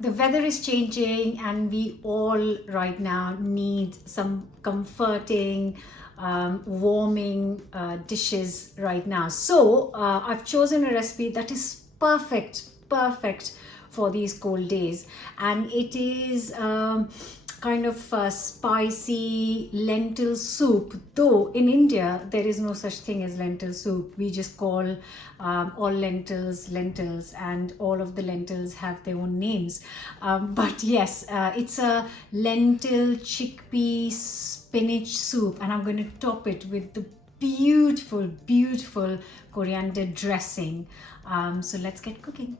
the weather is changing and we all right now need some comforting, warming dishes right now. So I've chosen a recipe that is perfect for these cold days, and it is kind of a spicy lentil soup. Though in India there is no such thing as lentil soup, we just call all lentils lentils, and all of the lentils have their own names. But yes, it's a lentil chickpea spinach soup, and I'm going to top it with the beautiful coriander dressing. So let's get cooking.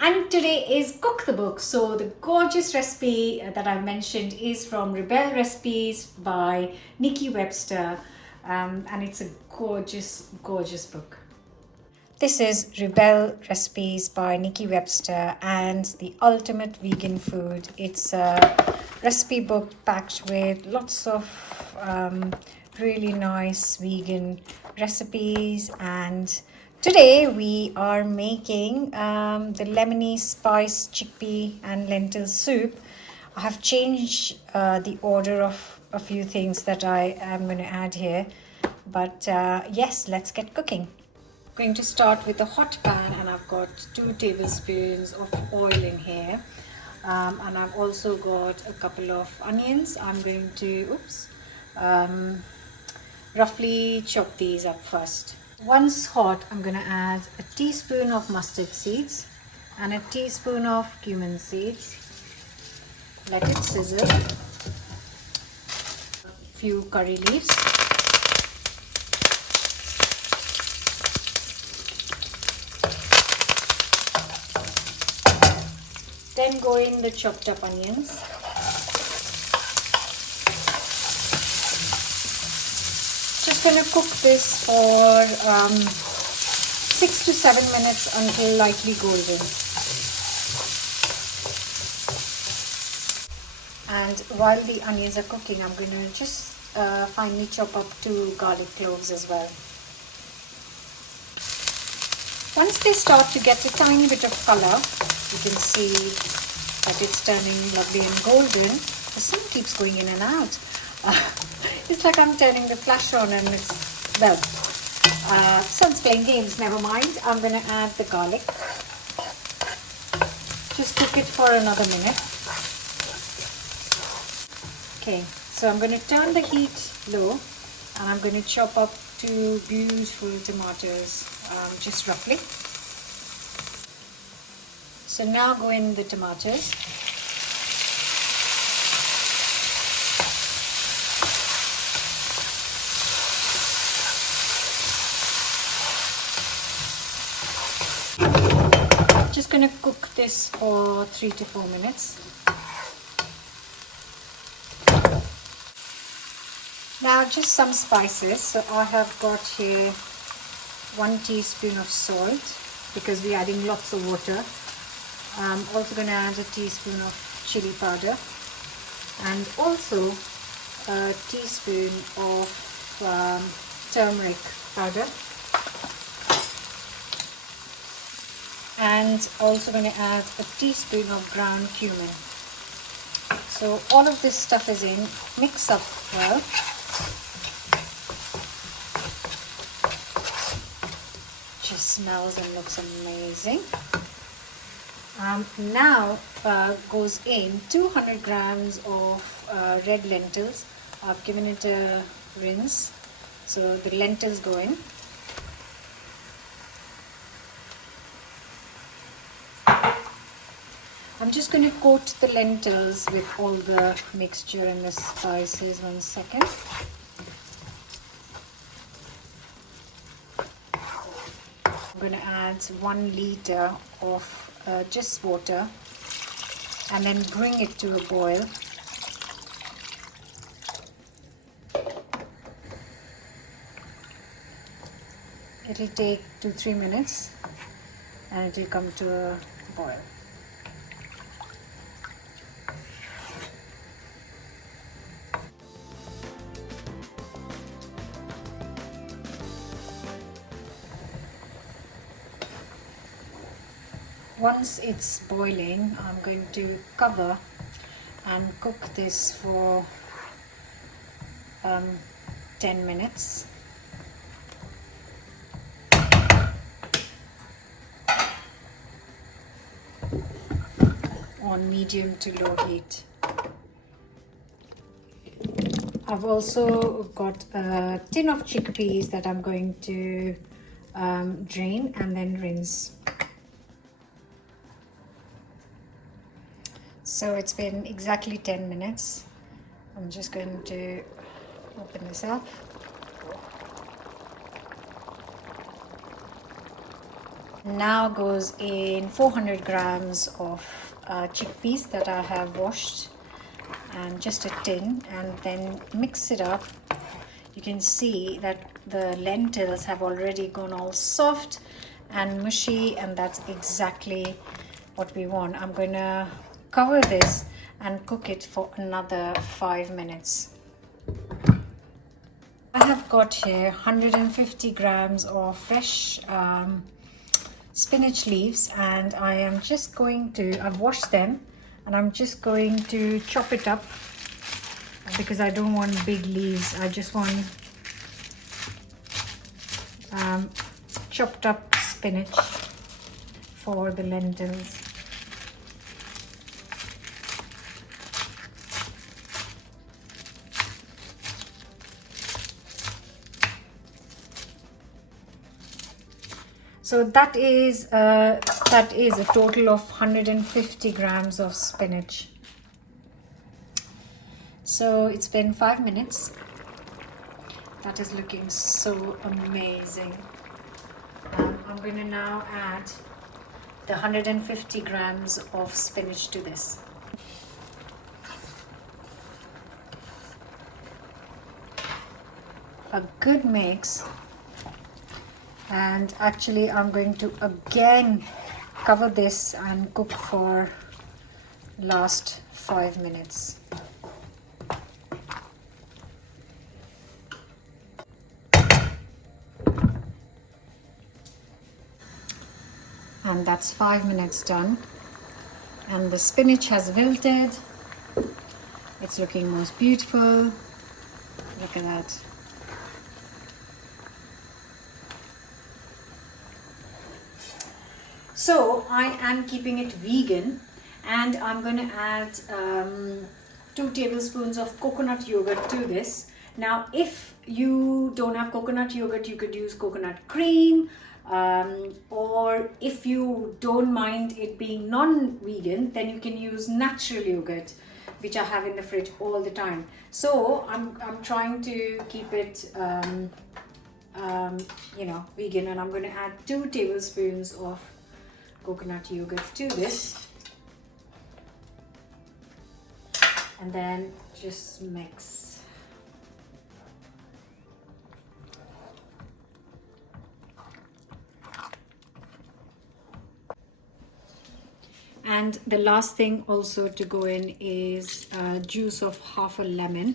And today is Cook the Book. So the gorgeous recipe that I've mentioned is from Rebel Recipes by Niki Webster, and it's a gorgeous book. This is Rebel Recipes by Niki Webster and the ultimate vegan food. It's a recipe book packed with lots of really nice vegan recipes, and today we are making the lemony spice chickpea and lentil soup. I have changed the order of a few things that I am going to add here, but yes, let's get cooking. I'm going to start with a hot pan, and I've got 2 tablespoons of oil in here, and I've also got a couple of onions. I'm going to roughly chop these up first. Once hot, I'm going to add a teaspoon of mustard seeds and a teaspoon of cumin seeds. Let it sizzle. A few curry leaves. Then go in the chopped up onions. Just going to cook this for 6 to 7 minutes until lightly golden. And while the onions are cooking, I'm going to just finely chop up 2 garlic cloves as well. Once they start to get a tiny bit of color, you can see that it's turning lovely and golden. The sun keeps going in and out. It's like I'm turning the flash on and it's, well, sun's playing games, never mind. I'm going to add the garlic. Just cook it for another minute. Okay, so I'm going to turn the heat low, and I'm going to chop up 2 beautiful tomatoes, just roughly. So now go in the tomatoes. Just going to cook this for 3 to 4 minutes. Now just some spices. So I have got here 1 teaspoon of salt, because we're adding lots of water. I'm also going to add a teaspoon of chili powder, and also a teaspoon of turmeric powder. And also going to add a teaspoon of ground cumin. So all of this stuff is in, mix up well. Just smells and looks amazing. Now goes in 200 grams of red lentils. I've given it a rinse, so the lentils go in. I'm just going to coat the lentils with all the mixture and the spices. 1 second. I'm going to add 1 liter of just water, and then bring it to a boil. It'll take 2-3 minutes, and it will come to a boil. Once it's boiling, I'm going to cover and cook this for 10 minutes. On medium to low heat. I've also got a tin of chickpeas that I'm going to drain and then rinse. So it's been exactly 10 minutes. I'm just going to open this up. Now goes in 400 grams of chickpeas that I have washed, and just a tin, and then mix it up. You can see that the lentils have already gone all soft and mushy, and that's exactly what we want. I'm going to cover this and cook it for another 5 minutes. I have got here 150 grams of fresh spinach leaves, and I am just going to, I've washed them, and I'm just going to chop it up because I don't want big leaves. I just want chopped up spinach for the lentils. So that is a total of 150 grams of spinach. So it's been 5 minutes. That is looking so amazing. I'm going to now add the 150 grams of spinach to this. A good mix. And actually I'm going to again cover this and cook for last 5 minutes. And that's 5 minutes done, and the spinach has wilted. It's looking most beautiful. Look at that. So I am keeping it vegan, and I'm going to add 2 tablespoons of coconut yogurt to this. Now if you don't have coconut yogurt, you could use coconut cream, or if you don't mind it being non-vegan, then you can use natural yogurt, which I have in the fridge all the time. So I'm trying to keep it vegan, and I'm going to add 2 tablespoons of coconut yogurt to this, and then just mix. And the last thing also to go in is juice of half a lemon.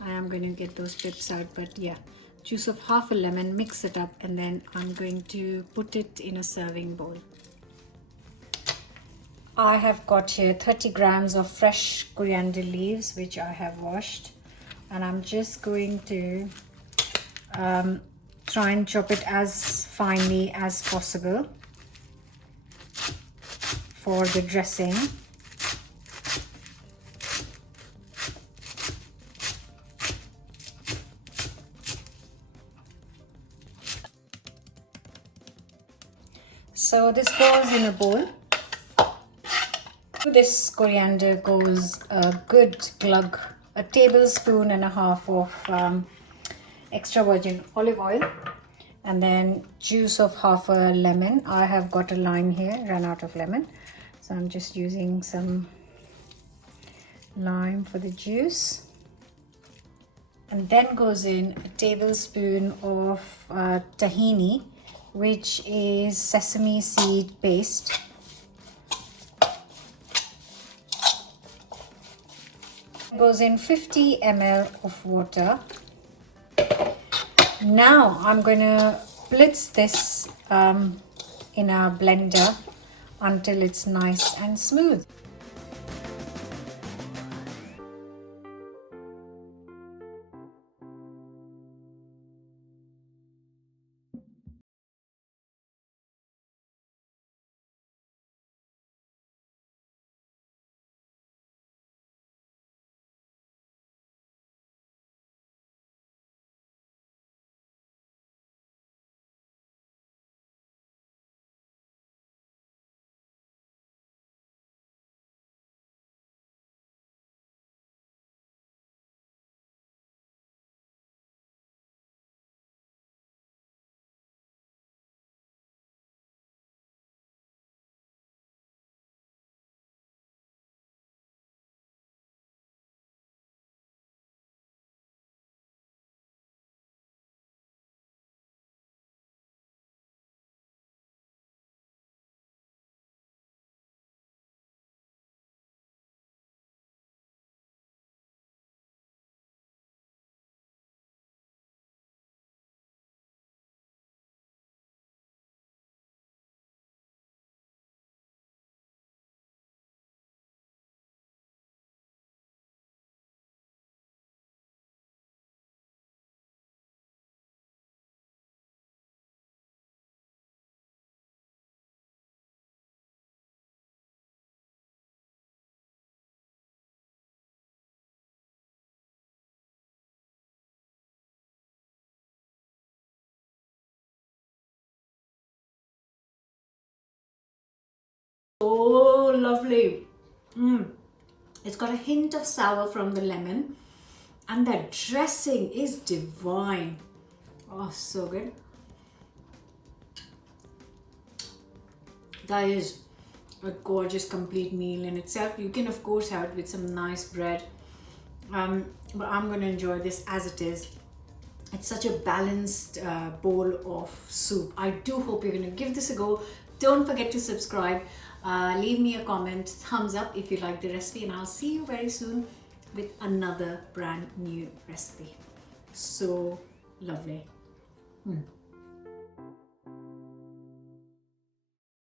I am going to get those pips out, but yeah, juice of half a lemon, mix it up, and then I'm going to put it in a serving bowl. I have got here 30 grams of fresh coriander leaves, which I have washed, and I'm just going to try and chop it as finely as possible for the dressing. So this goes in a bowl. To this coriander goes a good glug, a tablespoon and a half of extra virgin olive oil, and then juice of half a lemon. I have got a lime here, ran out of lemon, so I'm just using some lime for the juice. And then goes in a tablespoon of tahini, which is sesame seed paste. Goes in 50 ml of water. Now I'm going to blitz this in a blender until it's nice and smooth. Oh, lovely. It's got a hint of sour from the lemon, and that dressing is divine. Oh, so good. That is a gorgeous complete meal in itself. You can of course have it with some nice bread, but I'm going to enjoy this as it is. It's such a balanced bowl of soup. I do hope you're going to give this a go. Don't forget to subscribe. Leave me a comment, thumbs up if you like the recipe, and I'll see you very soon with another brand new recipe. So lovely.